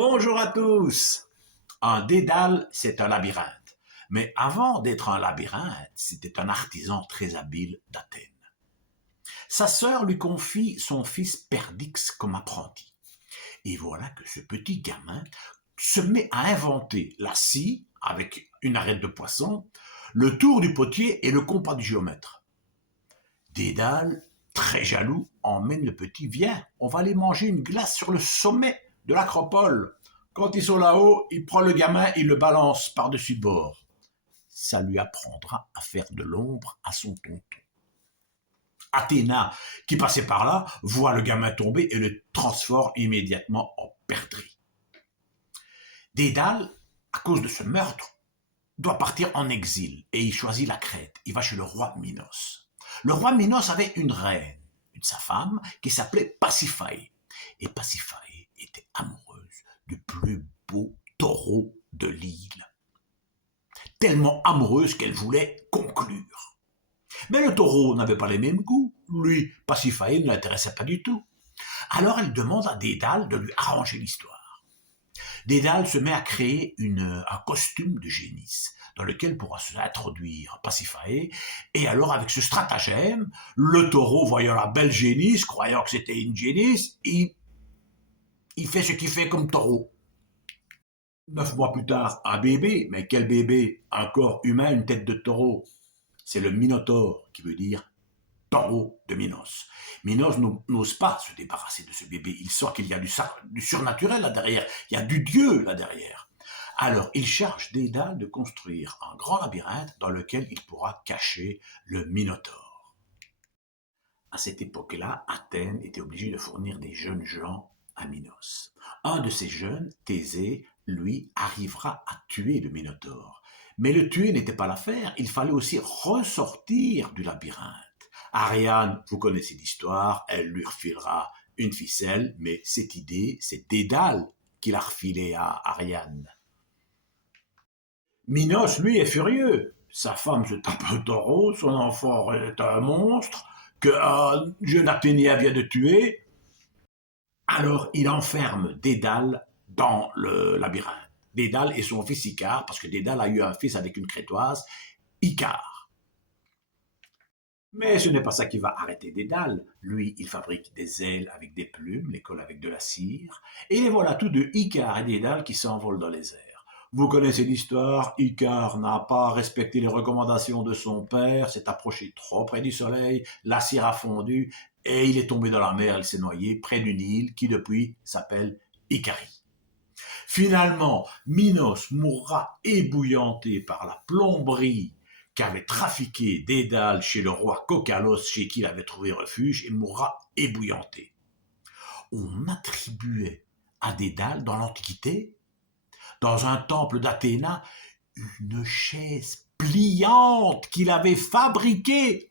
Bonjour à tous! Un dédale, c'est un labyrinthe. Mais avant d'être un labyrinthe, c'était un artisan très habile d'Athènes. Sa sœur lui confie son fils Perdix comme apprenti. Et voilà que ce petit gamin se met à inventer la scie avec une arête de poisson, le tour du potier et le compas du géomètre. Dédale, très jaloux, emmène le petit. Viens, on va aller manger une glace sur le sommet de l'acropole. Quand ils sont là-haut, il prend le gamin et le balance par-dessus bord. Ça lui apprendra à faire de l'ombre à son tonton. Athéna, qui passait par là, voit le gamin tomber et le transforme immédiatement en perdrix. Dédale, à cause de ce meurtre, doit partir en exil et il choisit la Crète. Il va chez le roi Minos. Le roi Minos avait une reine, sa femme, qui s'appelait Pasiphae. Et Pasiphae était amoureuse du plus beau taureau de l'île. Tellement amoureuse qu'elle voulait conclure. Mais le taureau n'avait pas les mêmes goûts. Lui, Pasiphae ne l'intéressait pas du tout. Alors elle demande à Dédale de lui arranger l'histoire. Dédale se met à créer un costume de génisse dans lequel pourra s'introduire Pasiphae. Et alors, avec ce stratagème, le taureau, voyant la belle génisse, croyant que c'était une génisse, il fait ce qu'il fait comme taureau. 9 mois plus tard, un bébé. Mais quel bébé? Un corps humain, une tête de taureau. C'est le Minotaure, qui veut dire taureau de Minos. Minos n'ose pas se débarrasser de ce bébé. Il sent qu'il y a du surnaturel là derrière. Il y a du dieu là derrière. Alors, il charge Dédale de construire un grand labyrinthe dans lequel il pourra cacher le Minotaure. À cette époque-là, Athènes était obligée de fournir des jeunes gens à Minos. Un de ces jeunes, Thésée, lui, arrivera à tuer le Minotaure. Mais le tuer n'était pas l'affaire, il fallait aussi ressortir du labyrinthe. Ariane, vous connaissez l'histoire, elle lui refilera une ficelle, mais cette idée, c'est Dédale qui l'a refilée à Ariane. Minos, lui, est furieux. Sa femme se tape un taureau, son enfant est un monstre, qu'un jeune Athénien vient de tuer. Alors, il enferme Dédale dans le labyrinthe. Dédale et son fils Icare, parce que Dédale a eu un fils avec une crétoise, Icare. Mais ce n'est pas ça qui va arrêter Dédale. Lui, il fabrique des ailes avec des plumes, les colle avec de la cire, et les voilà tous deux, Icare et Dédale, qui s'envolent dans les airs. Vous connaissez l'histoire, Icare n'a pas respecté les recommandations de son père, s'est approché trop près du soleil, la cire a fondu, et il est tombé dans la mer, il s'est noyé près d'une île qui depuis s'appelle Icarie. Finalement, Minos mourra ébouillanté par la plomberie qu'avait trafiqué Dédale chez le roi Cocalos, chez qui il avait trouvé refuge, et mourra ébouillanté. On attribuait à Dédale, dans l'Antiquité, dans un temple d'Athéna, une chaise pliante qu'il avait fabriquée